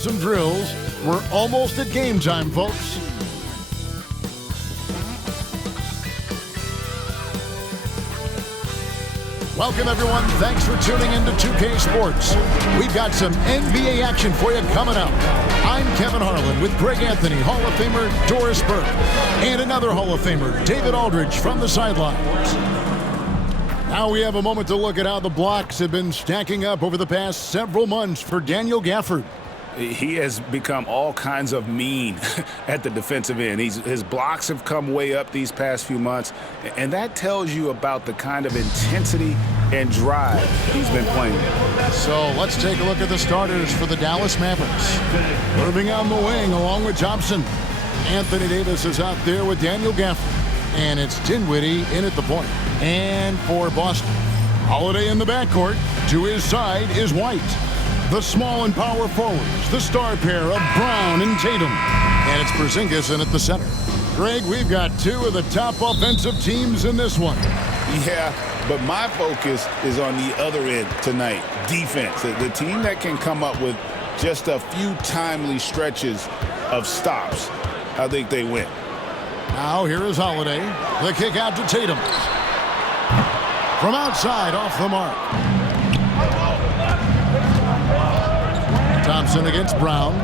some drills. We're almost at game time, folks. Welcome, everyone. Thanks for tuning in to 2K Sports. We've got some NBA action for you coming up. I'm Kevin Harlan with Greg Anthony, Hall of Famer Doris Burke, and another Hall of Famer, David Aldridge, from the sidelines. Now we have a moment to look at how the blocks have been stacking up over the past several months for Daniel Gafford. He has become all kinds of mean at the defensive end. His blocks have come way up these past few months, and that tells you about the kind of intensity and drive he's been playing. So let's take a look at the starters for the Dallas Mavericks. Irving on the wing along with Thompson. Anthony Davis is out there with Daniel Gafford. And it's Dinwiddie in at the point. And for Boston, Holiday in the backcourt. To his side is White. The small and power forwards, the star pair of Brown and Tatum. And it's Porzingis in at the center. Greg, we've got two of the top offensive teams in this one. Yeah, but my focus is on the other end tonight, defense. The team that can come up with just a few timely stretches of stops, I think they win. Now here is Holiday. The kick out to Tatum. From outside, off the mark. Thompson against Brown.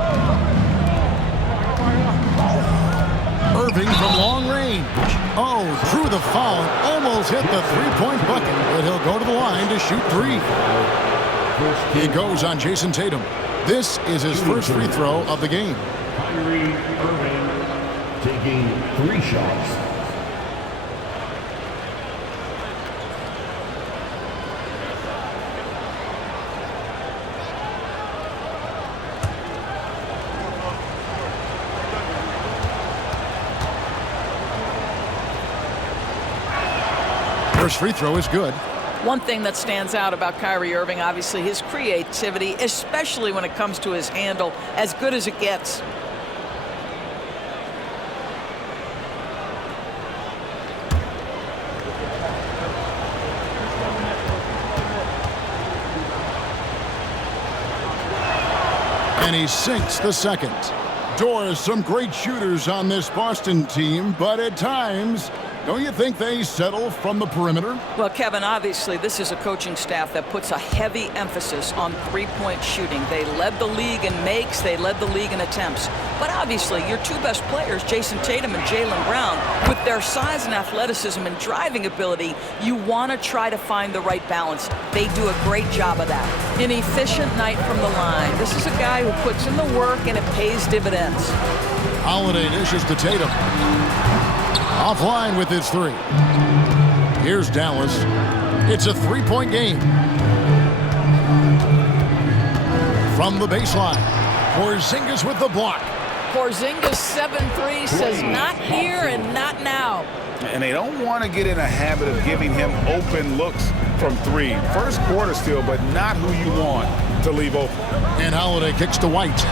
Irving from long range. Oh, through the foul and almost hit the three-point bucket. But he'll go to the line to shoot three. He goes on Jason Tatum. This is his first free throw of the game. Kyrie Irving taking 3 shots. First free throw is good. One thing that stands out about Kyrie Irving, obviously, his creativity, especially when it comes to his handle, as good as it gets. And he sinks the second. Doris, some great shooters on this Boston team, but at times, don't you think they settle from the perimeter? Well, Kevin, obviously, this is a coaching staff that puts a heavy emphasis on three-point shooting. They led the league in makes. They led the league in attempts. But obviously, your two best players, Jason Tatum and Jaylen Brown, with their size and athleticism and driving ability, you want to try to find the right balance. They do a great job of that. An efficient night from the line. This is a guy who puts in the work, and it pays dividends. Holiday dishes to Tatum. Offline with his three. Here's Dallas. It's a three-point game. From the baseline, Porzingis with the block. Porzingis 7-3 says not here and not now. And they don't want to get in a habit of giving him open looks from three. First quarter still, but not who you want to leave open. And Holiday kicks to White.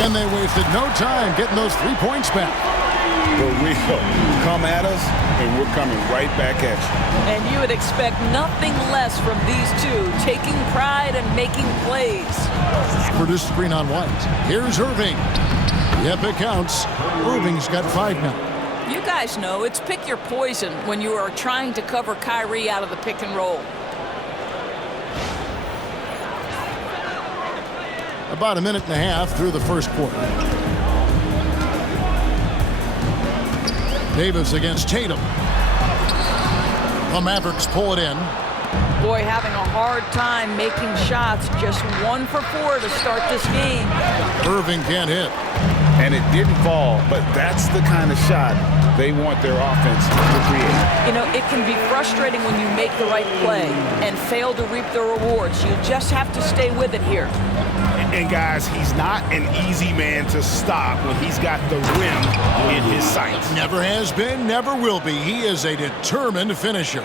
And they wasted no time getting those 3 points back. But we'll come at us, and we're coming right back at you. And you would expect nothing less from these two, taking pride and making plays. Produced screen on White. Here's Irving. Yep, it counts. Irving's got 5 now. You guys know it's pick your poison when you are trying to cover Kyrie out of the pick and roll. About a minute and a half through the first quarter. Davis against Tatum. The Mavericks pull it in. Boy, having a hard time making shots. Just 1 for 4 to start this game. Irving can't hit. And it didn't fall, but that's the kind of shot they want their offense to create. You know, it can be frustrating when you make the right play and fail to reap the rewards. You just have to stay with it here. And guys, he's not an easy man to stop when he's got the rim in his sights. Never has been, never will be. He is a determined finisher.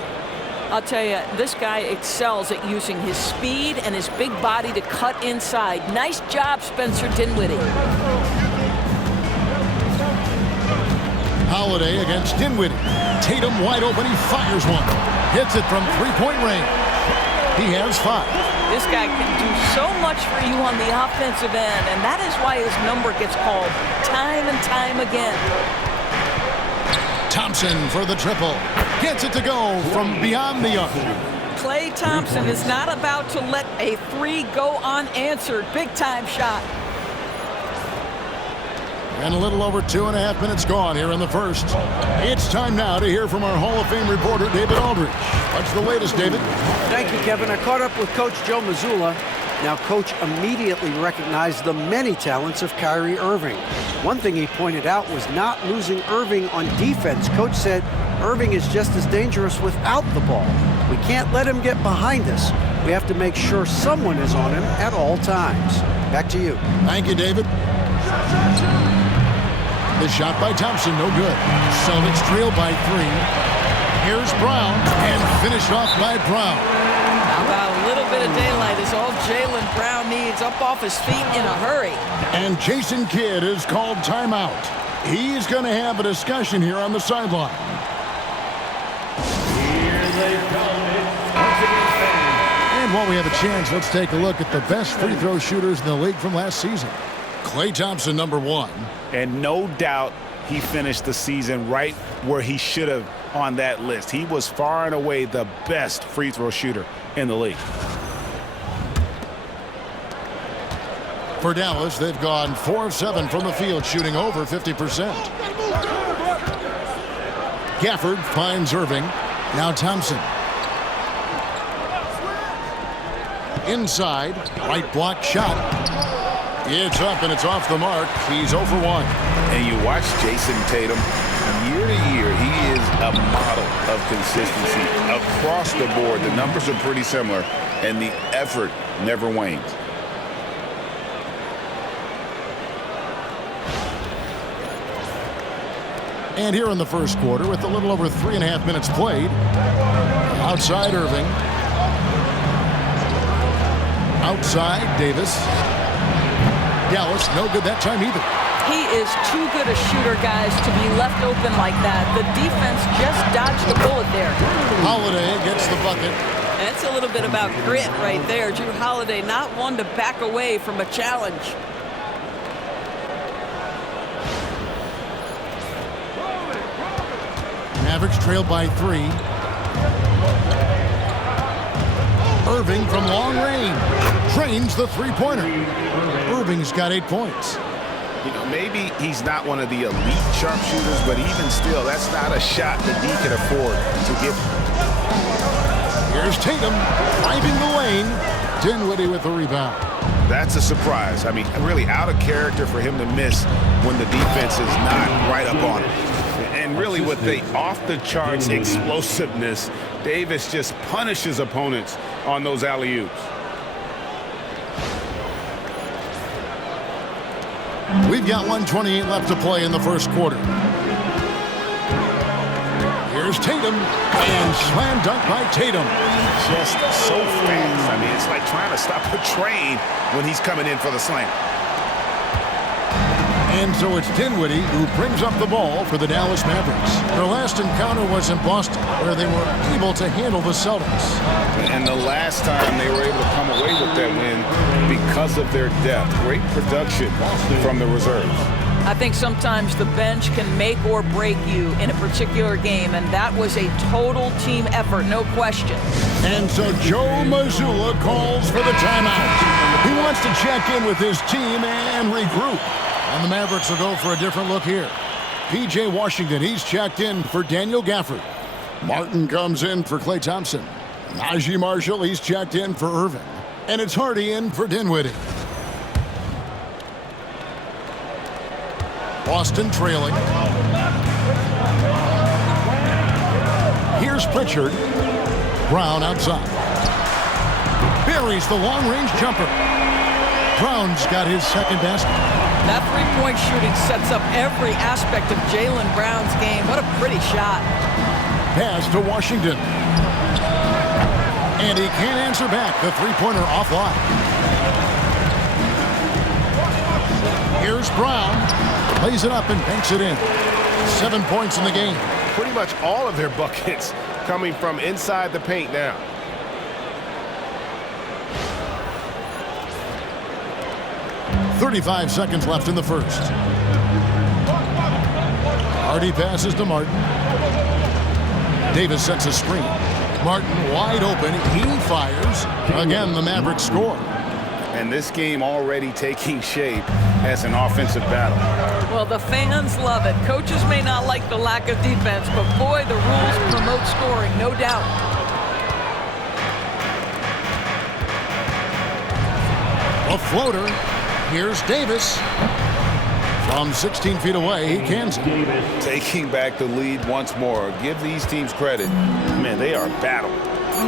I'll tell you, this guy excels at using his speed and his big body to cut inside. Nice job, Spencer Dinwiddie. Holiday against Dinwiddie. Tatum wide open, he fires one. Hits it from three-point range. He has 5. This guy can do so much for you on the offensive end, and that is why his number gets called time and time again. Thompson for the triple. Gets it to go from beyond the arc. Klay Thompson is not about to let a three go unanswered. Big-time shot. And a little over 2.5 minutes gone here in the first. It's time now to hear from our Hall of Fame reporter, David Aldridge. What's the latest, David? Thank you, Kevin. I caught up with Coach Joe Mazzulla. Now, Coach immediately recognized the many talents of Kyrie Irving. One thing he pointed out was not losing Irving on defense. Coach said Irving is just as dangerous without the ball. We can't let him get behind us. We have to make sure someone is on him at all times. Back to you. Thank you, David. The shot by Thompson, no good. Celtics trail by 3. Here's Brown, and finished off by Brown. How about a little bit of daylight is all Jaylen Brown needs, up off his feet in a hurry. And Jason Kidd is called timeout. He's going to have a discussion here on the sideline. Here they come. Once again, fans. And while we have a chance, let's take a look at the best free throw shooters in the league from last season. Klay Thompson, number 1. And no doubt he finished the season right where he should have on that list. He was far and away the best free throw shooter in the league. For Dallas, they've gone 4 of 7 from the field, shooting over 50%. Gafford finds Irving. Now Thompson. Inside, right block shot. It's up and it's off the mark. He's 0 for 1. And you watch Jason Tatum, year to year, he is a model of consistency. Across the board, the numbers are pretty similar, and the effort never wanes. And here in the first quarter, with a little over 3.5 minutes played, outside Irving. Outside Davis. Dallas, no good that time either. He is too good a shooter, guys, to be left open like that. The defense just dodged a bullet there. Holiday gets the bucket. That's a little bit about grit right there. Drew Holiday, not one to back away from a challenge. Mavericks trailed by 3. Irving from long range drains the three-pointer. Irving's got 8 points. You know, maybe he's not one of the elite sharpshooters, but even still, that's not a shot that he can afford to give. Here's Tatum driving the lane. Dinwiddie with the rebound. That's a surprise. I mean, really out of character for him to miss when the defense is not right up on him. And really with the off-the-charts explosiveness, Davis just punishes opponents on those alley-oops. We've got 1:28 left to play in the first quarter. Here's Tatum, and slam dunk by Tatum. Just so fast. I mean, it's like trying to stop a train when he's coming in for the slam. And so it's Dinwiddie who brings up the ball for the Dallas Mavericks. Their last encounter was in Boston, where they were able to handle the Celtics. And the last time they were able to come away with that win because of their depth. Great production from the reserves. I think sometimes the bench can make or break you in a particular game, and that was a total team effort, no question. And so Joe Mazzulla calls for the timeout. He wants to check in with his team and regroup. And the Mavericks will go for a different look here. P.J. Washington, he's checked in for Daniel Gafford. Martin comes in for Klay Thompson. Najee Marshall, he's checked in for Irving. And it's Hardy in for Dinwiddie. Boston trailing. Here's Pritchard. Brown outside. Buries the long-range jumper. Brown's got his second basket. That three-point shooting sets up every aspect of Jaylen Brown's game. What a pretty shot. Pass to Washington. And he can't answer back. The three-pointer offline. Here's Brown. Lays it up and banks it in. 7 points in the game. Pretty much all of their buckets coming from inside the paint now. 35 seconds left in the first. Hardy passes to Martin. Davis sets a screen. Martin wide open. He fires. Again, the Mavericks score. And this game already taking shape as an offensive battle. Well, the fans love it. Coaches may not like the lack of defense, but boy, the rules promote scoring, no doubt. A floater. Here's Davis. From 16 feet away, he cans it. Taking back the lead once more. Give these teams credit. Man, they are battling.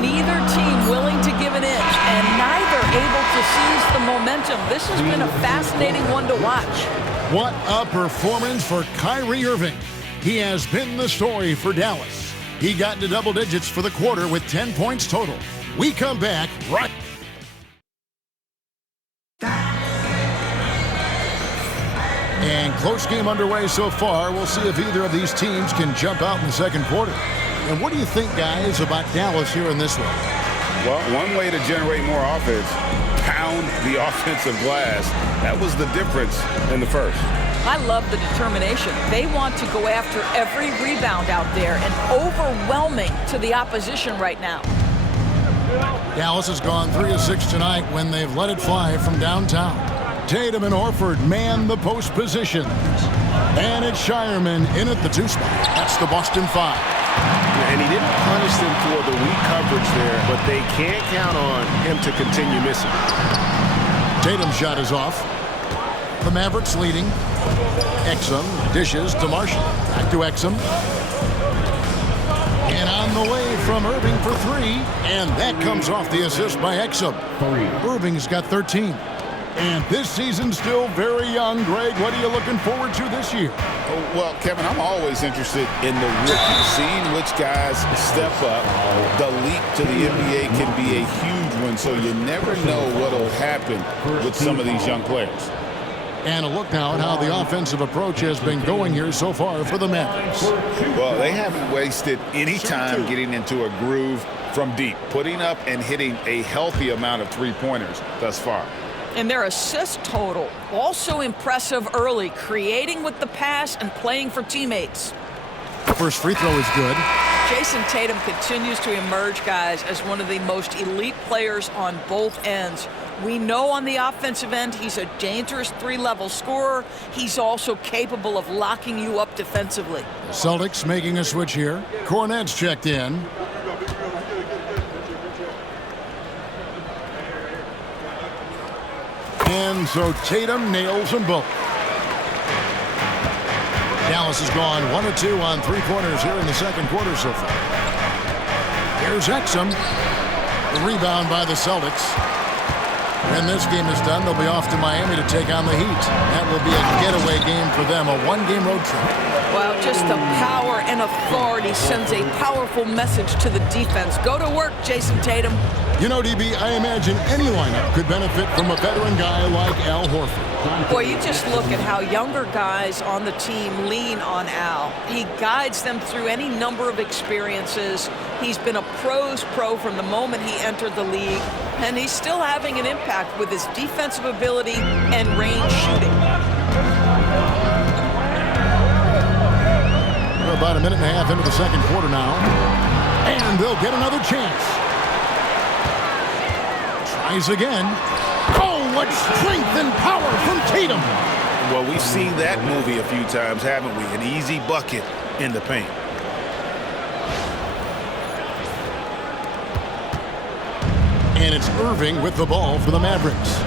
Neither team willing to give an inch, and neither able to seize the momentum. This has been a fascinating one to watch. What a performance for Kyrie Irving. He has been the story for Dallas. He got into double digits for the quarter with 10 points total. We come back right. And close game underway so far. We'll see if either of these teams can jump out in the second quarter. And what do you think, guys, about Dallas here in this one? Well, one way to generate more offense, pound the offensive glass. That was the difference in the first. I love the determination. They want to go after every rebound out there and overwhelming to the opposition right now. Dallas has gone 3 of 6 tonight when they've let it fly from downtown. Tatum and Horford man the post positions. And it's Shireman in at the 2 spot. That's the Boston 5. And he didn't punish them for the weak coverage there, but they can't count on him to continue missing. Tatum's shot is off. The Mavericks leading. Exum dishes to Marshall. Back to Exum. And on the way from Irving for 3. And that comes off the assist by Exum. Irving's got 13. And this season's still very young. Greg, what are you looking forward to this year? Well, Kevin, I'm always interested in the rookies, seeing which guys step up. The leap to the NBA can be a huge one, so you never know what will happen with some of these young players. And a look now at how the offensive approach has been going here so far for the Mavericks. Well, they haven't wasted any time getting into a groove from deep, putting up and hitting a healthy amount of three-pointers thus far. And their assist total, also impressive early, creating with the pass and playing for teammates. First free throw is good. Jason Tatum continues to emerge, guys, as one of the most elite players on both ends. We know on the offensive end, he's a dangerous 3-level scorer. He's also capable of locking you up defensively. Celtics making a switch here. Cornette's checked in. And so Tatum nails them both. Dallas has gone 1 of 2 on 3-pointers here in the second quarter so far. Here's Exum. The rebound by the Celtics. When this game is done, they'll be off to Miami to take on the Heat. That will be a getaway game for them, a 1-game road trip. Well, just the power and authority sends a powerful message to the defense. Go to work, Jason Tatum. You know, DB, I imagine any lineup could benefit from a veteran guy like Al Horford. Boy, you just look at how younger guys on the team lean on Al. He guides them through any number of experiences. He's been a pro's pro from the moment he entered the league, and he's still having an impact with his defensive ability and range shooting. We're about a minute and a half into the second quarter now, and they'll get another chance. Tries again. Oh, what strength and power from Tatum. Well, we've seen that movie a few times, haven't we? An easy bucket in the paint. And it's Irving with the ball for the Mavericks.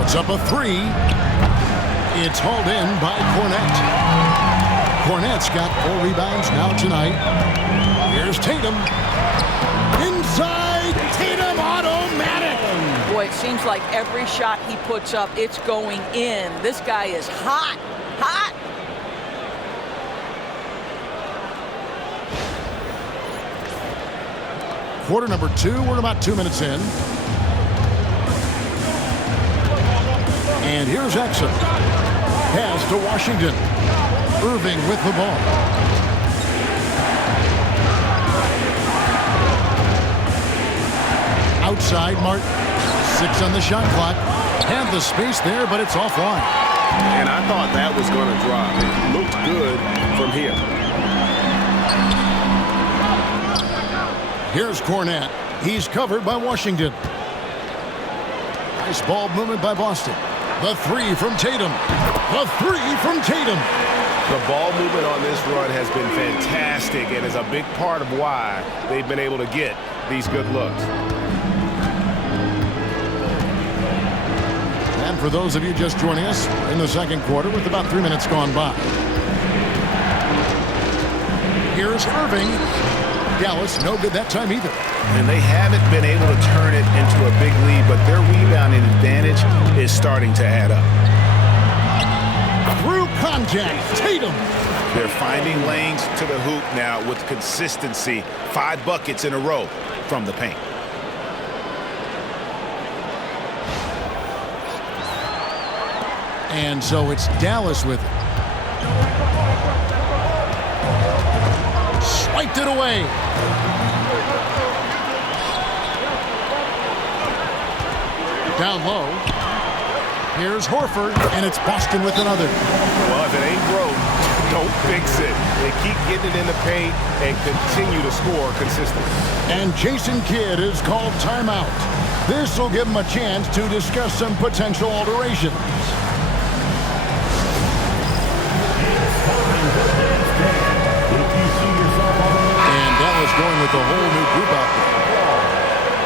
Puts up a 3. It's hauled in by Cornette. Cornette's got 4 rebounds now tonight. Here's Tatum. Inside, Tatum automatic. Boy, it seems like every shot he puts up, it's going in. This guy is hot, hot. Quarter number 2, we're about 2 minutes in. And here's Exum. Pass to Washington. Irving with the ball. Outside, Martin. 6 on the shot clock. Had the space there, but it's offline. And I thought that was going to drop. It looked good from here. Here's Cornette. He's covered by Washington. Nice ball movement by Boston. The 3 from Tatum. The 3 from Tatum. The ball movement on this run has been fantastic and is a big part of why they've been able to get these good looks. And for those of you just joining us, in the second quarter with about 3 minutes gone by. Here's Irving. Dallas, no good that time either. And they haven't been able to turn it into a big lead, but their rebounding advantage is starting to add up. Through contact, Tatum. They're finding lanes to the hoop now with consistency. 5 buckets in a row from the paint. And so it's Dallas with it. Swiped it away. Down low. Here's Horford, and it's Boston with another. Well, if it ain't broke, don't fix it. They keep getting it in the paint and continue to score consistently. And Jason Kidd is called timeout. This will give him a chance to discuss some potential alterations. And Dallas going with the whole new group out there.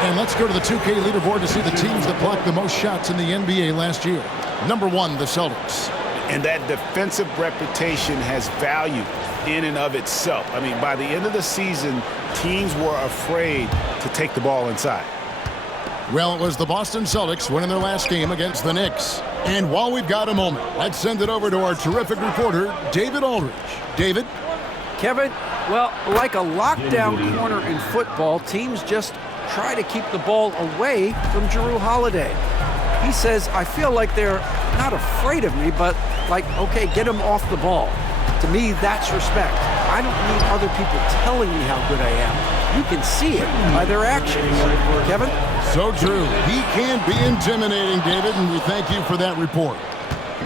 And let's go to the 2K leaderboard to see the teams that blocked the most shots in the NBA last year. Number 1, the Celtics. And that defensive reputation has value in and of itself. I mean, by the end of the season, teams were afraid to take the ball inside. Well, it was the Boston Celtics winning their last game against the Knicks. And while we've got a moment, let's send it over to our terrific reporter, David Aldridge. David? Kevin, well, like a lockdown corner in football, teams just try to keep the ball away from Jrue Holiday. He says, I feel like they're not afraid of me, but like, okay, get him off the ball. To me, that's respect. I don't need other people telling me how good I am. You can see it by their actions. Kevin? So true. He can be intimidating, David, and we thank you for that report.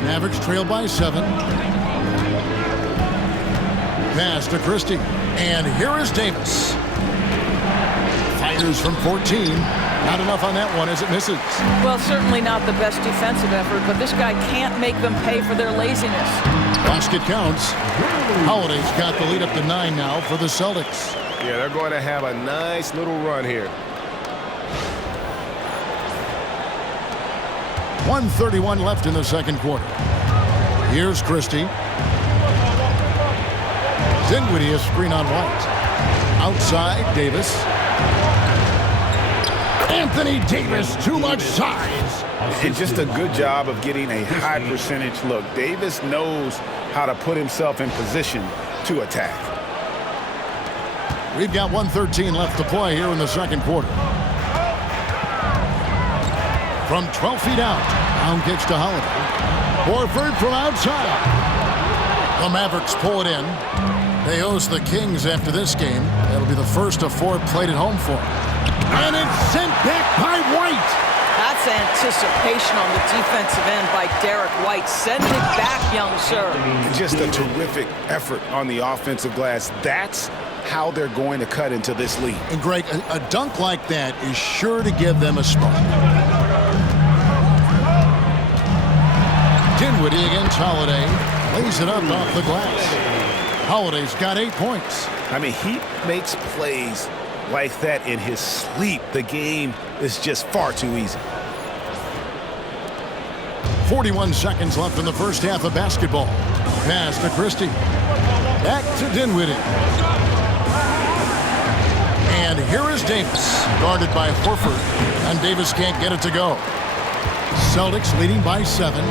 Mavericks trail by 7. Pass to Christie. And here is Davis. Fires from 14. Not enough on that one as it misses. Well, certainly not the best defensive effort, but this guy can't make them pay for their laziness. Basket counts. Holiday's got the lead up to 9 now for the Celtics. Yeah, they're going to have a nice little run here. 1:31 left in the second quarter. Here's Christie. Dinwiddie is screen on White. Outside, Davis. Anthony Davis, too much size. And just a good job of getting a high percentage look. Davis knows how to put himself in position to attack. We've got 1:13 left to play here in the second quarter. From 12 feet out, down kicks to Holiday. Horford from outside. The Mavericks pull it in. They host the Kings after this game. That'll be the first of 4 played at home for them. And it's sent back by White. That's anticipation on the defensive end by Derek White. Send it back, young sir. Just a terrific effort on the offensive glass. That's how they're going to cut into this lead. And Greg, a dunk like that is sure to give them a spark. Dinwiddie against Holiday. Lays it up off the glass. Holiday's got 8 points. I mean, he makes plays like that in his sleep. The game is just far too easy. 41 seconds left in the first half of basketball. Pass to Christie. Back to Dinwiddie. And here is Davis, guarded by Horford. And Davis can't get it to go. Celtics leading by 7.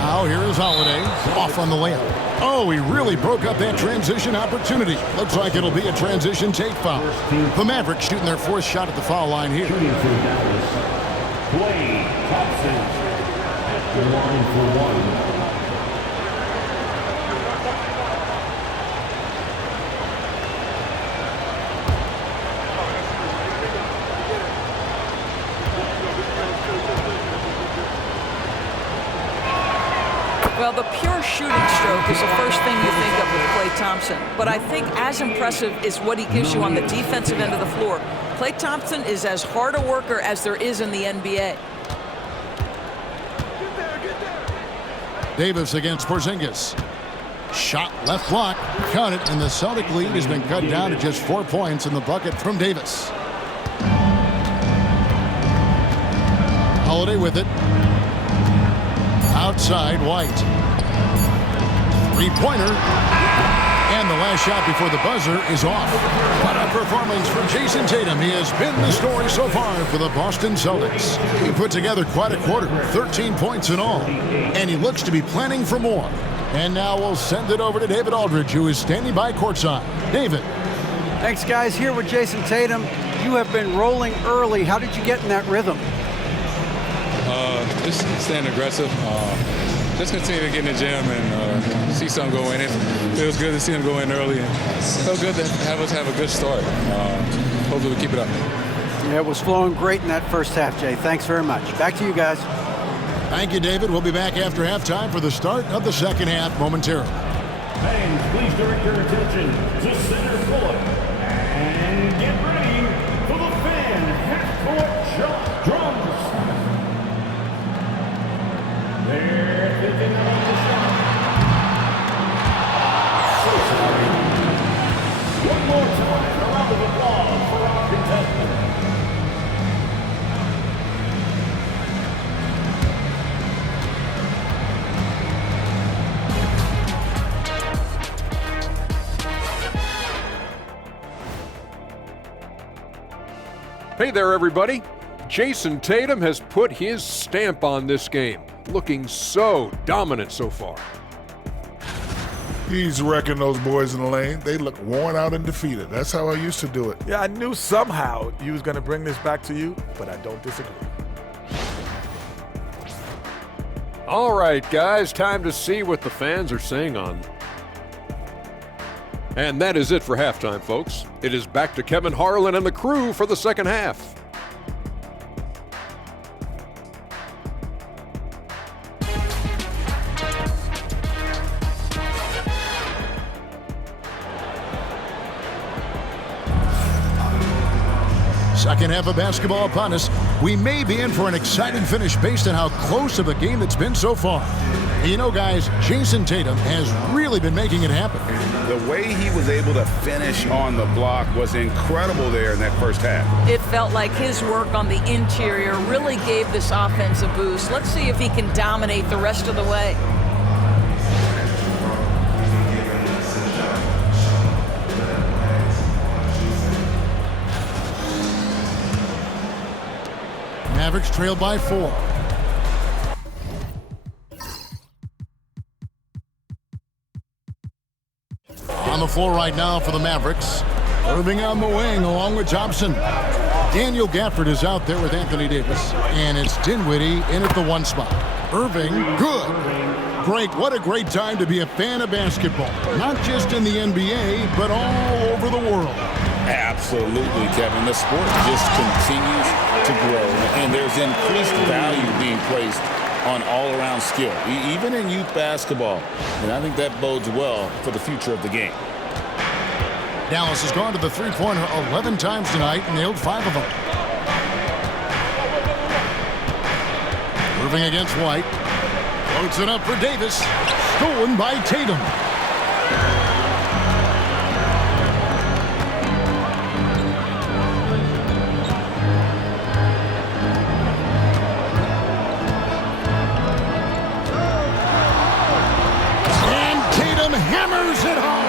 Now here is Holiday, off on the layup. Oh, he really broke up that transition opportunity. Looks like it'll be a transition take foul. The Mavericks shooting their 4th shot at the foul line here. Shooting for Dallas, Klay Thompson at the line for 1. Well, the pure shooting stroke is the first thing you think of with Klay Thompson. But I think as impressive is what he gives you on the defensive end of the floor. Klay Thompson is as hard a worker as there is in the NBA. Davis against Porzingis. Shot left block. Count it, and the Celtic lead has been cut down to just 4 points in the bucket from Davis. Holiday with it. Outside, White. Three-pointer. And the last shot before the buzzer is off. What a performance from Jason Tatum. He has been the story so far for the Boston Celtics. He put together quite a quarter, 13 points in all. And he looks to be planning for more. And now we'll send it over to David Aldridge, who is standing by courtside. David. Thanks, guys. Here with Jason Tatum. You have been rolling early. How did you get in that rhythm? Just staying aggressive. Just continue to get in the gym and see something go in. It feels good to see him go in early. And felt good to have us have a good start. Hopefully we keep it up. Yeah, it was flowing great in that first half, Jay. Thanks very much. Back to you guys. Thank you, David. We'll be back after halftime for the start of the second half momentarily. Fans, please direct your attention to center court and get ready for the fan half-court drums. They're thinking about the shot. So sorry. One more time, a round of applause for our contestant. Hey there, everybody. Jason Tatum has put his stamp on this game, looking so dominant so far. He's wrecking those boys in the lane. They look worn out and defeated. That's how I used to do it. Yeah, I knew somehow you was going to bring this back to you, but I don't disagree. All right, guys, time to see what the fans are saying on. And that is it for halftime, folks. It is back to Kevin Harlan and the crew for the second half. Second half of basketball upon us. We may be in for an exciting finish based on how close of a game it's been so far. And you know, guys, Jason Tatum has really been making it happen. The way he was able to finish on the block was incredible there in that first half. It felt like his work on the interior really gave this offense a boost. Let's see if he can dominate the rest of the way. Mavericks trail by 4. On the floor right now for the Mavericks. Irving on the wing along with Thompson. Daniel Gafford is out there with Anthony Davis. And it's Dinwiddie in at the 1 spot. Irving, good. Great, what a great time to be a fan of basketball. Not just in the NBA, but all over the world. Absolutely, Kevin. The sport just continues to grow, and there's increased value being placed on all-around skill, even in youth basketball. And I think that bodes well for the future of the game. Dallas has gone to the three-pointer 11 times tonight and nailed 5 of them. Irving against White. Floats it up for Davis. Stolen by Tatum. Hammers it home.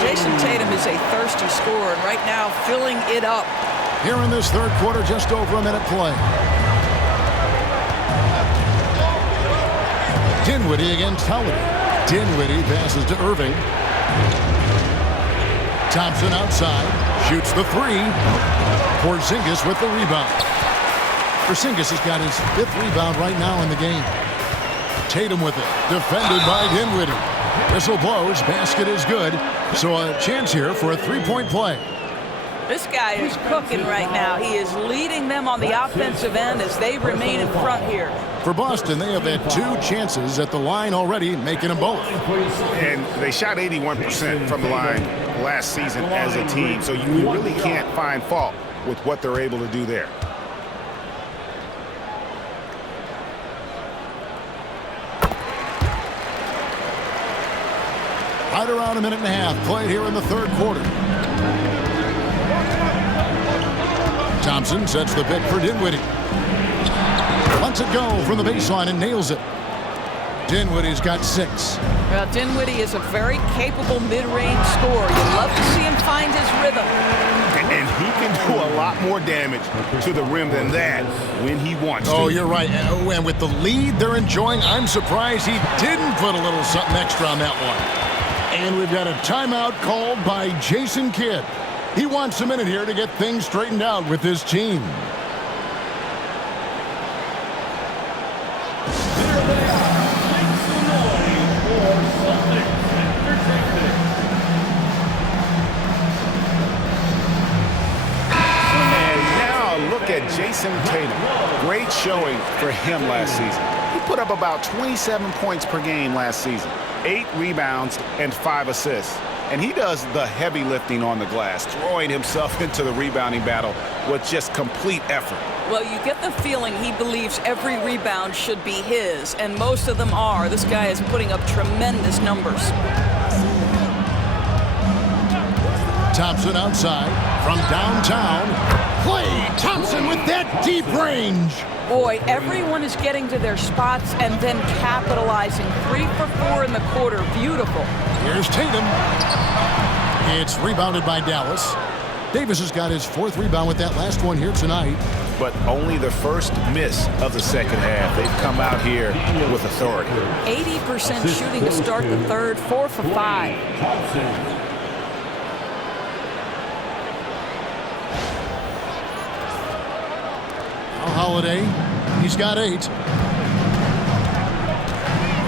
Jason Tatum is a thirsty scorer, and right now filling it up. Here in this third quarter, just over a minute play. Dinwiddie against Holiday. Dinwiddie passes to Irving. Thompson outside, shoots the 3. Porzingis with the rebound. Porzingis has got his 5th rebound right now in the game. Tatum with it, defended by Dinwiddie. Whistle blows, basket is good, so a chance here for a 3-point play. This guy is cooking right now. He is leading them on the offensive end as they remain in front here. For Boston, they have had 2 chances at the line already, making them both. And they shot 81% from the line last season as a team, so you really can't find fault with what they're able to do there. Right around a minute and a half played here in the 3rd quarter. Thompson sets the pick for Dinwiddie. Lets it go from the baseline and nails it. Dinwiddie's got 6. Well, Dinwiddie is a very capable mid-range scorer. You'd love to see him find his rhythm. And he can do a lot more damage to the rim than that when he wants to. Oh, you're right. And with the lead they're enjoying, I'm surprised he didn't put a little something extra on that one. And we've got a timeout called by Jason Kidd. He wants a minute here to get things straightened out with his team. And now look at Jason Tatum. Great showing for him last season. He put up about 27 points per game last season. 8 rebounds and 5 assists. And he does the heavy lifting on the glass, throwing himself into the rebounding battle with just complete effort. Well, you get the feeling he believes every rebound should be his, and most of them are. This guy is putting up tremendous numbers. Thompson outside from downtown. Klay Thompson with that deep range. Boy, everyone is getting to their spots and then capitalizing. 3 for 4 in the quarter. Beautiful. Here's Tatum. It's rebounded by Dallas. Davis has got his 4th rebound with that last one here tonight. But only the first miss of the second half. They've come out here with authority. 80% shooting to start the 3rd. 4 for 5. Holiday, he's got 8.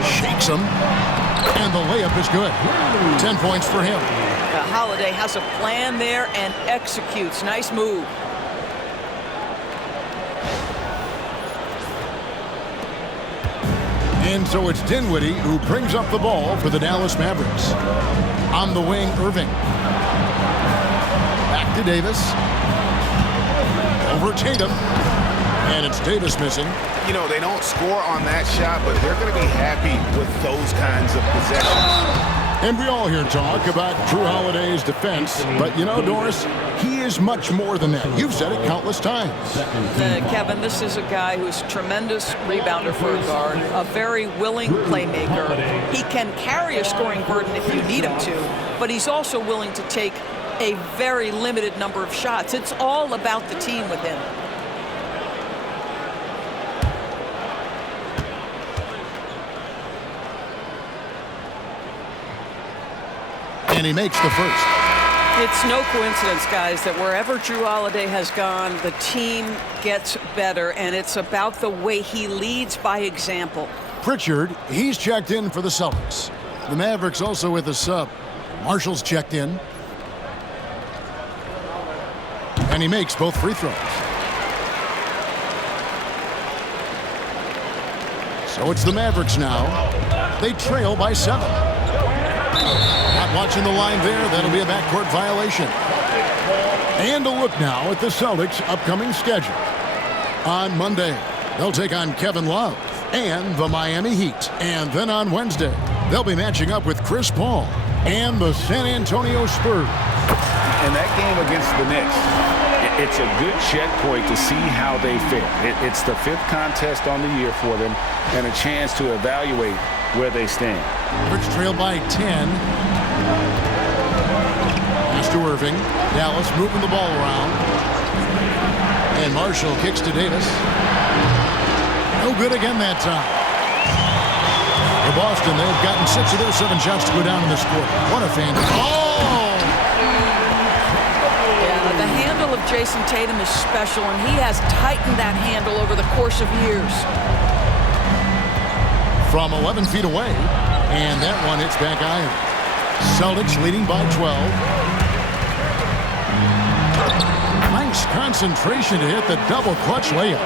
Shakes him, and the layup is good. 10 points for him. Holiday has a plan there and executes. Nice move. And so it's Dinwiddie who brings up the ball for the Dallas Mavericks. On the wing, Irving. Back to Davis. Over Tatum. And it's Davis missing. You know, they don't score on that shot, but they're going to be happy with those kinds of possessions. And we all hear talk about Drew Holiday's defense, but you know, Doris, he is much more than that. You've said it countless times. Kevin, this is a guy who's a tremendous rebounder for a guard, a very willing playmaker. He can carry a scoring burden if you need him to, but he's also willing to take a very limited number of shots. It's all about the team with him. And he makes the first. It's no coincidence, guys, that wherever Drew Holiday has gone, the team gets better, and it's about the way he leads by example. Pritchard, he's checked in for the Celtics. The Mavericks also with a sub. Marshall's checked in. And he makes both free throws. So it's the Mavericks now. They trail by 7. Not watching the line there. That'll be a backcourt violation. And a look now at the Celtics' upcoming schedule. On Monday, they'll take on Kevin Love and the Miami Heat. And then on Wednesday, they'll be matching up with Chris Paul and the San Antonio Spurs. And that game against the Knicks, it's a good checkpoint to see how they fare. It's the 5th contest on the year for them and a chance to evaluate where they stand. Mavericks trail by 10. Pass to Irving. Dallas moving the ball around. And Marshall kicks to Davis. No good again that time. For Boston, they've gotten 6 of their 7 shots to go down in this quarter. What a fan. Oh! Yeah, the handle of Jason Tatum is special, and he has tightened that handle over the course of years. From 11 feet away, and that one hits back iron. Celtics leading by 12. takes concentration to hit the double clutch layup.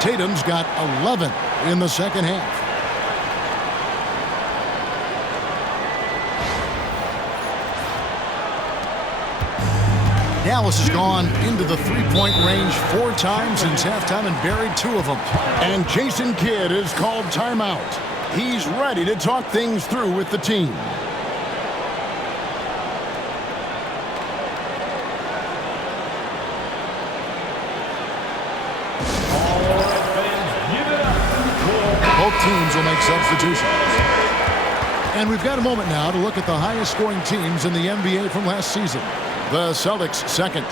Tatum's got 11 in the second half. Dallas has gone into the three-point range 4 times since halftime and buried 2 of them. And Jason Kidd is called timeout. He's ready to talk things through with the team. Both teams will make substitutions. And we've got a moment now to look at the highest-scoring teams in the NBA from last season. The Celtics second.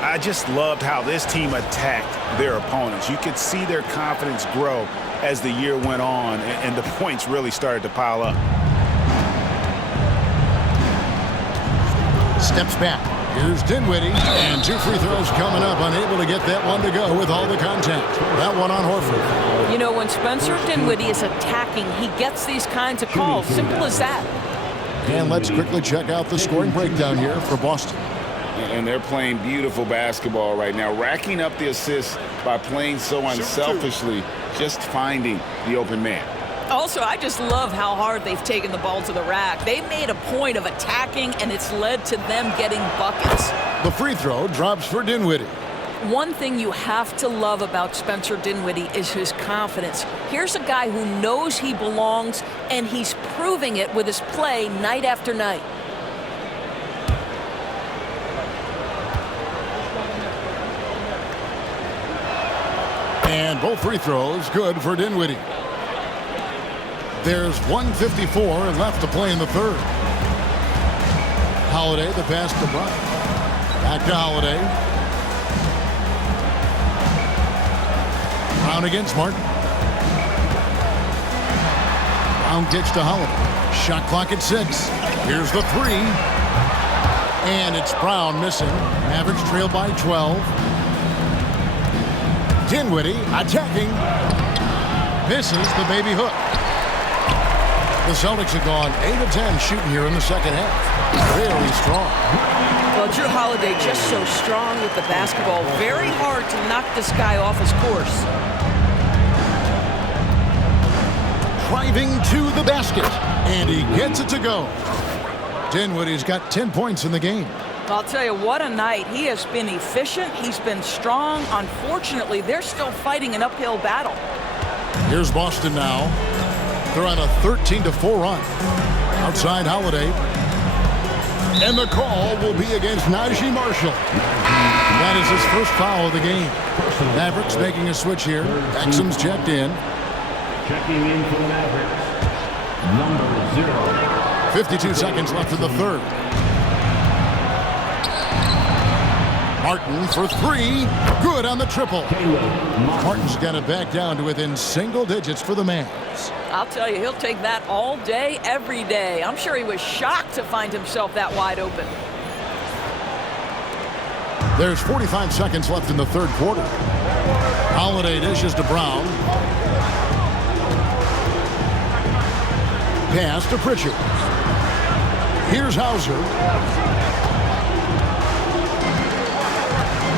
I just loved how this team attacked their opponents. You could see their confidence grow as the year went on, and the points really started to pile up. Steps back. Here's Dinwiddie, and 2 free throws coming up. Unable to get that one to go with all the contact. That one on Horford. You know, when Spencer Dinwiddie is attacking, he gets these kinds of calls. Simple as that. And let's quickly check out the scoring breakdown here for Boston. And they're playing beautiful basketball right now, racking up the assists by playing so unselfishly, just finding the open man. Also, I just love how hard they've taken the ball to the rack. They've made a point of attacking, and it's led to them getting buckets. The free throw drops for Dinwiddie. One thing you have to love about Spencer Dinwiddie is his confidence. Here's a guy who knows he belongs, and he's proving it with his play night after night. And both free throws good for Dinwiddie. There's 1:54 left to play in the third. Holiday, the pass to Brown. Back to Holiday. Brown against Martin. Brown kicks to Holiday. Shot clock at 6. Here's the 3. And it's Brown missing. Mavericks trail by 12. Dinwiddie attacking. Misses the baby hook. The Celtics have gone 8 of 10 shooting here in the second half. Very strong. Well, Drew Holiday just so strong with the basketball. Very hard to knock this guy off his course. Driving to the basket. And he gets it to go. Dinwiddie's got 10 points in the game. I'll tell you, what a night. He has been efficient. He's been strong. Unfortunately, they're still fighting an uphill battle. Here's Boston now. They're on a 13-4 run. Outside Holiday. And the call will be against Najee Marshall. That is his first foul of the game. Mavericks making a switch here. Exum's checked in. Checking in for the Mavericks, number 0. 52 seconds left in the third. Martin for 3. Good on the triple. Martin's got it back down to within single digits for the Mavs. I'll tell you, he'll take that all day, every day. I'm sure he was shocked to find himself that wide open. There's 45 seconds left in the third quarter. Holiday dishes to Brown. Pass to Pritchard. Here's Hauser.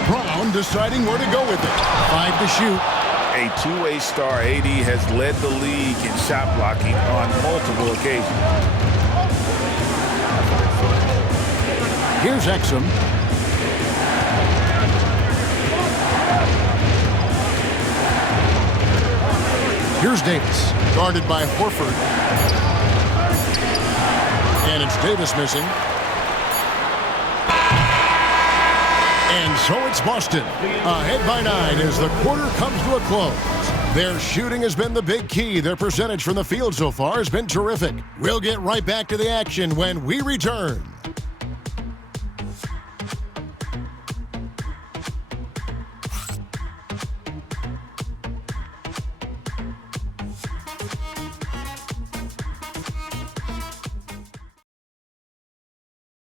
Brown deciding where to go with it. 5 to shoot. A two-way star, AD has led the league in shot blocking on multiple occasions. Here's Exum. Here's Davis, guarded by Horford. And it's Davis missing. And so it's Boston, ahead by 9 as the quarter comes to a close. Their shooting has been the big key. Their percentage from the field so far has been terrific. We'll get right back to the action when we return.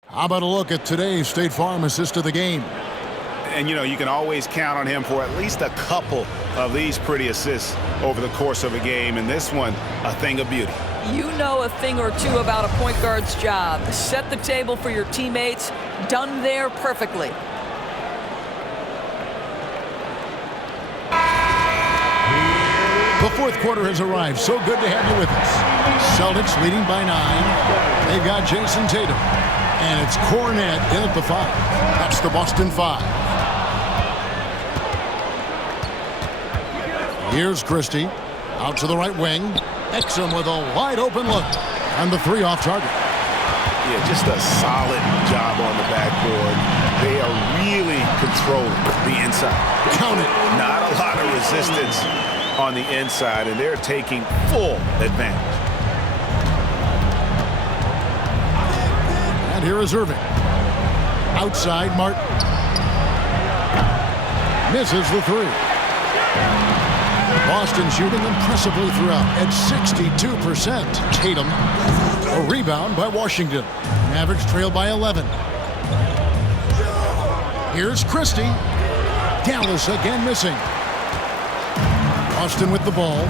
How about a look at today's State Farm assist of the game? And, you know, you can always count on him for at least a couple of these pretty assists over the course of a game. And this one, a thing of beauty. You know a thing or two about a point guard's job. Set the table for your teammates. Done there perfectly. The fourth quarter has arrived. So good to have you with us. Celtics leading by 9. They've got Jason Tatum. And it's Cornet in at the 5. That's the Boston 5. Here's Christie. Out to the right wing. Exum with a wide open look. And the 3 off target. Yeah, just a solid job on the backboard. They are really controlling the inside. Count it. Not a lot of resistance on the inside, and they're taking full advantage. And here is Irving. Outside, Martin. Misses the 3. Boston shooting impressively throughout at 62%. Tatum. A rebound by Washington. Mavericks trail by 11. Here's Christie. Dallas again missing. Boston with the ball.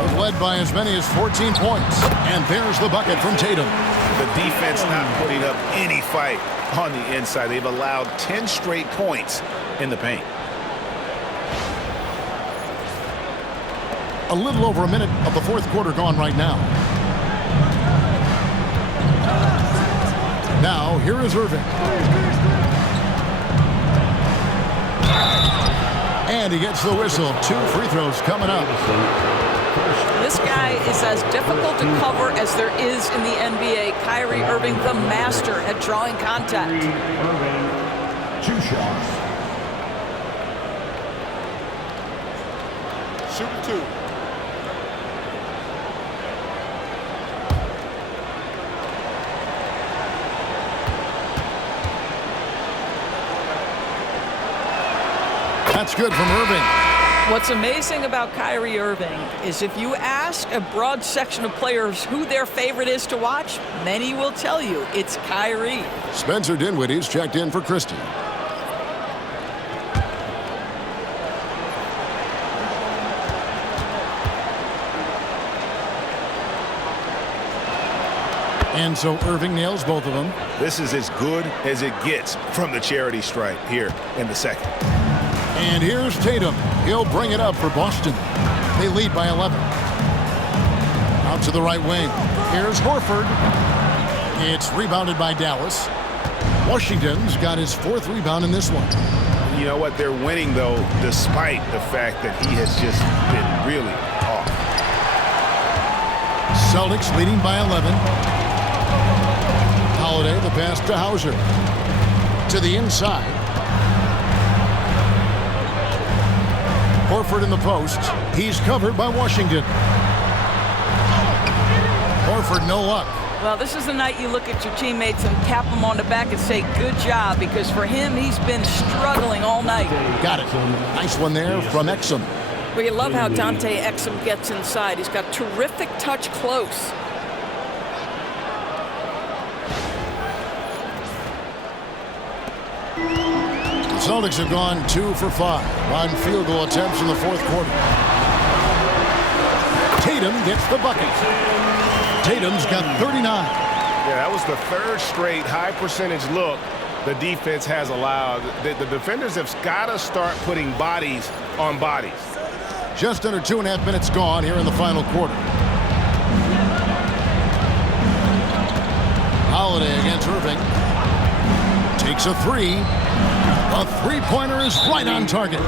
Was led by as many as 14 points. And there's the bucket from Tatum. The defense not putting up any fight on the inside. They've allowed 10 straight points in the paint. A little over a minute of the fourth quarter gone right now. Now, here is Irving. And he gets the whistle. 2 free throws coming up. This guy is as difficult to cover as there is in the NBA. Kyrie Irving, the master at drawing contact. Irving, 2 shots. Shoot it 2. That's good from Irving. What's amazing about Kyrie Irving is if you ask a broad section of players who their favorite is to watch, many will tell you it's Kyrie. Spencer Dinwiddie's checked in for Christie. And so Irving nails both of them. This is as good as it gets from the charity stripe here in the second. And here's Tatum. He'll bring it up for Boston. They lead by 11. Out to the right wing. Here's Horford. It's rebounded by Dallas. Washington's got his 4th rebound in this one. You know what? They're winning, though, despite the fact that he has just been really off. Celtics leading by 11. Holiday, the pass to Hauser. To the inside. Horford in the post. He's covered by Washington. Horford, no luck. Well, this is the night you look at your teammates and tap them on the back and say, good job, because for him, he's been struggling all night. Got it. Nice one there from Exum. Well, you love how Dante Exum gets inside. He's got terrific touch close. The Celtics have gone 2 for 5 on field goal attempts in the fourth quarter. Tatum gets the bucket. Tatum's got 39. Yeah, that was the 3rd straight high percentage look the defense has allowed. The defenders have got to start putting bodies on bodies. Just under 2.5 minutes gone here in the final quarter. Holiday against Irving. Takes a 3. A 3-pointer is right on target.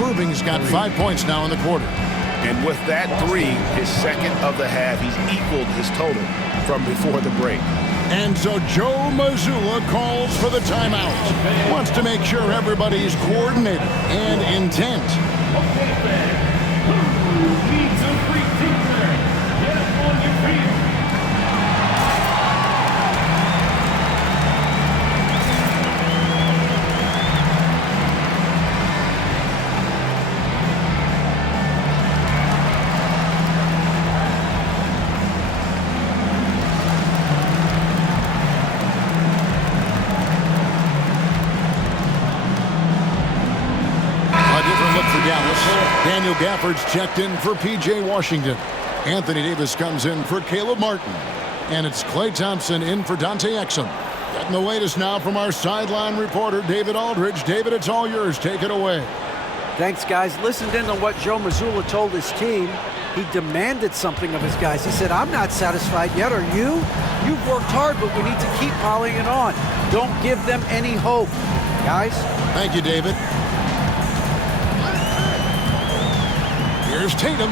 Irving's got 5 points now in the quarter. And with that 3, his second of the half, he's equaled his total from before the break. And so Joe Mazzulla calls for the timeout. Wants to make sure everybody's coordinated and intent. Okay, fans, who needs a free teammate? Get up on your feet. Daniel Gafford's checked in for P.J. Washington. Anthony Davis comes in for Caleb Martin. And it's Klay Thompson in for Dante Exum. Getting the latest now from our sideline reporter, David Aldridge. David, it's all yours. Take it away. Thanks, guys. Listened in on what Joe Mazzulla told his team. He demanded something of his guys. He said, I'm not satisfied yet, are you? You've worked hard, but we need to keep piling it on. Don't give them any hope. Guys? Thank you, David. Here's Tatum.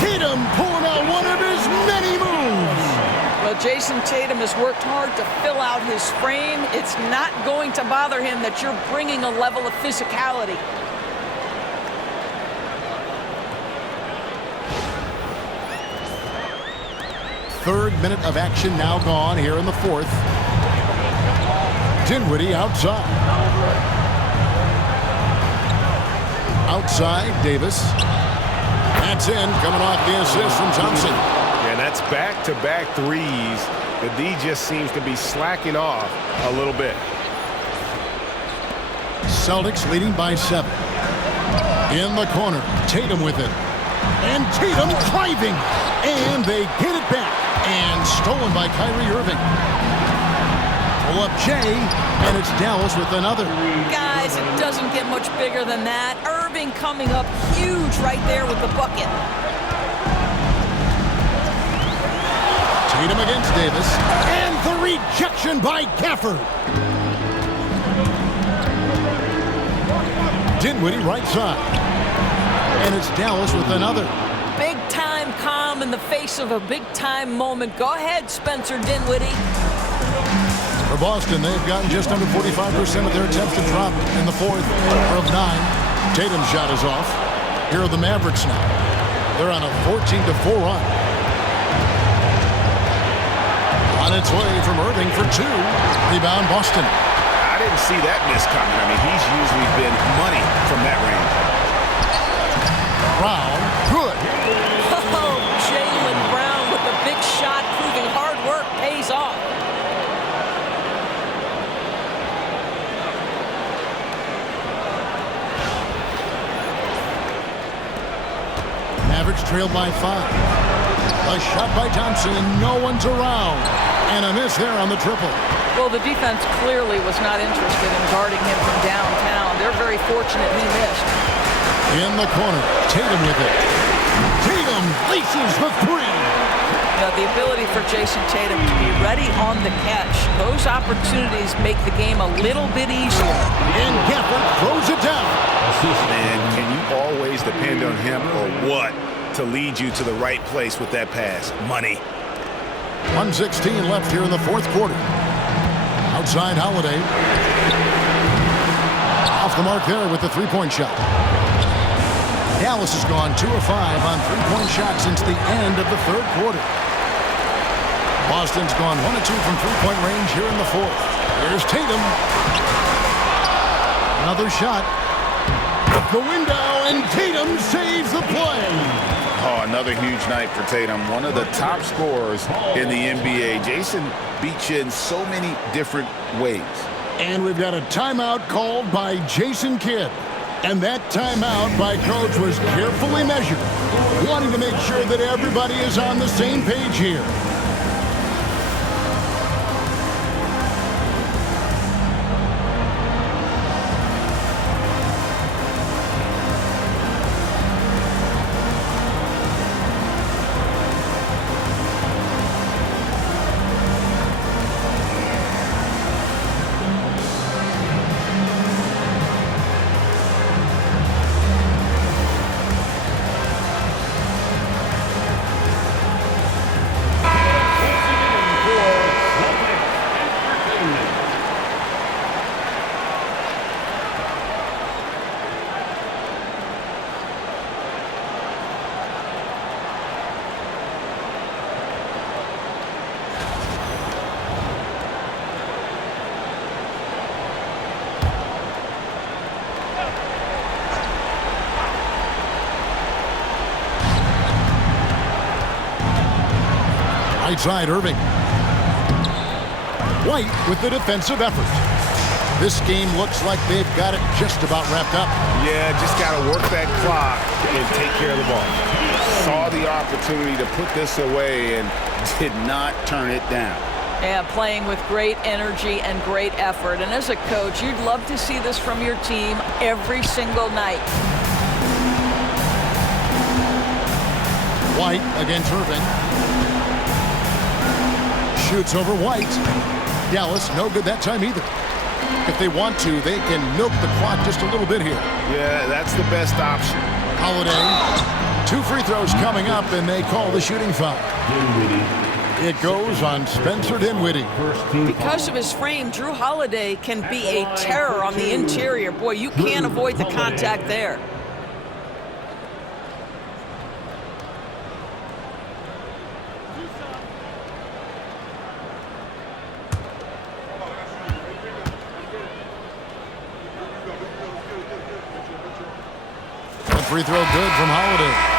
Tatum pulling out one of his many moves. Well, Jason Tatum has worked hard to fill out his frame. It's not going to bother him that you're bringing a level of physicality. Third minute of action now gone here in the fourth. Dinwiddie outside. Outside, Davis. That's in, coming off the assist from Thompson. And that's back-to-back threes. The D just seems to be slacking off a little bit. Celtics leading by 7. In the corner, Tatum with it. And Tatum driving. And they get it back. And stolen by Kyrie Irving. Pull up Jay, and it's Dallas with another. Guys, it doesn't get much bigger than that. Irving coming up huge right there with the bucket. Tatum against Davis. And the rejection by Gafford. Dinwiddie right side. And it's Dallas with another. Big-time calm in the face of a big-time moment. Go ahead, Spencer Dinwiddie. For Boston, they've gotten just under 45% of their attempts to drop in the fourth of 9. Tatum's shot is off. Here are the Mavericks now. They're on a 14-4 run. On its way from Irving for 2. Rebound, Boston. I didn't see that miss coming. I mean, he's usually been money from that range. Brown, good. Oh, Jaylen Brown with the big shot, proving hard work pays off. Mavericks trailed by 5. A shot by Thompson, and no one's around. And a miss there on the triple. Well, the defense clearly was not interested in guarding him from downtown. They're very fortunate he missed. In the corner, Tatum with it. Tatum laces the 3. Now, the ability for Jason Tatum to be ready on the catch, those opportunities make the game a little bit easier. And Gafford throws it down. Man, can you always depend on him or what to lead you to the right place with that pass? Money. 1:16 left here in the fourth quarter. Outside Holiday. Off the mark there with the three-point shot. Dallas has gone 2 of 5 on three-point shots since the end of the third quarter. Boston's gone 1 of 2 from three-point range here in the fourth. Here's Tatum. Another shot. The window, and Tatum saves the play. Oh, another huge night for Tatum. One of the top scorers in the NBA. Jason beat you in so many different ways. And we've got a timeout called by Jason Kidd. And that timeout by Coach was carefully measured, wanting to make sure that everybody is on the same page here. Right side, Irving. White with the defensive effort. This game looks like they've got it just about wrapped up. Yeah, just got to work that clock and take care of the ball. Saw the opportunity to put this away and did not turn it down. Yeah, playing with great energy and great effort. And as a coach, you'd love to see this from your team every single night. White against Irving. Shoots over White. Dallas, no good that time either. If they want to, they can milk the clock just a little bit here. Yeah, that's the best option. Holiday, 2 free throws coming up, and they call the shooting foul. It goes on Spencer Dinwiddie. Because of his frame, Drew Holiday can be a terror on the interior. Boy, you can't avoid the contact there. The free throw good from Holiday.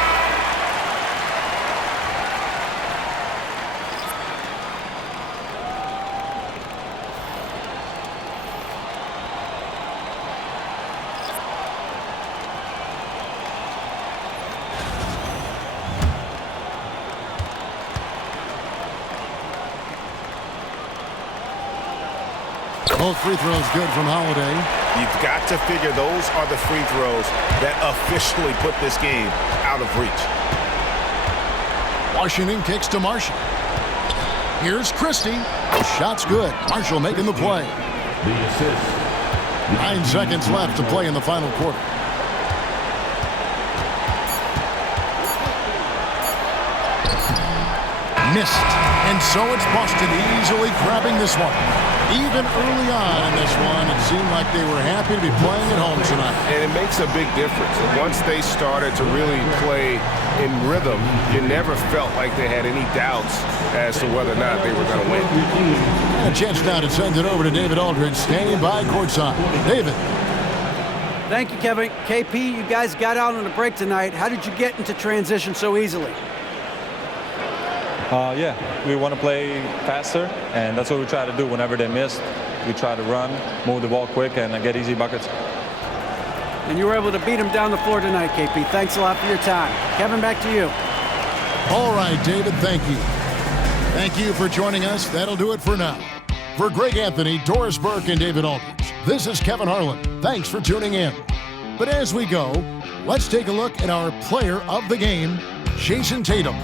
Both free throws good from Holiday. You've got to figure those are the free throws that officially put this game out of reach. Washington kicks to Marshall. Here's Christie. The shot's good. Marshall making the play. The assist. 9 seconds left to play in the final quarter. Missed. And so it's Boston easily grabbing this one. Even early on in this one, it seemed like they were happy to be playing at home tonight. And it makes a big difference. Once they started to really play in rhythm, you never felt like they had any doubts as to whether or not they were going to win. And a chance now to send it over to David Aldridge, standing by courtside. David. Thank you, Kevin. KP, you guys got out on a break tonight. How did you get into transition so easily? Yeah, we want to play faster, and that's what we try to do whenever they miss. We try to run, move the ball quick, and get easy buckets. And you were able to beat them down the floor tonight, KP. Thanks a lot for your time. Kevin, back to you. All right, David, thank you. Thank you for joining us. That'll do it for now. For Greg Anthony, Doris Burke, and David Aldridge, this is Kevin Harlan. Thanks for tuning in. But as we go, let's take a look at our player of the game, Jason Tatum.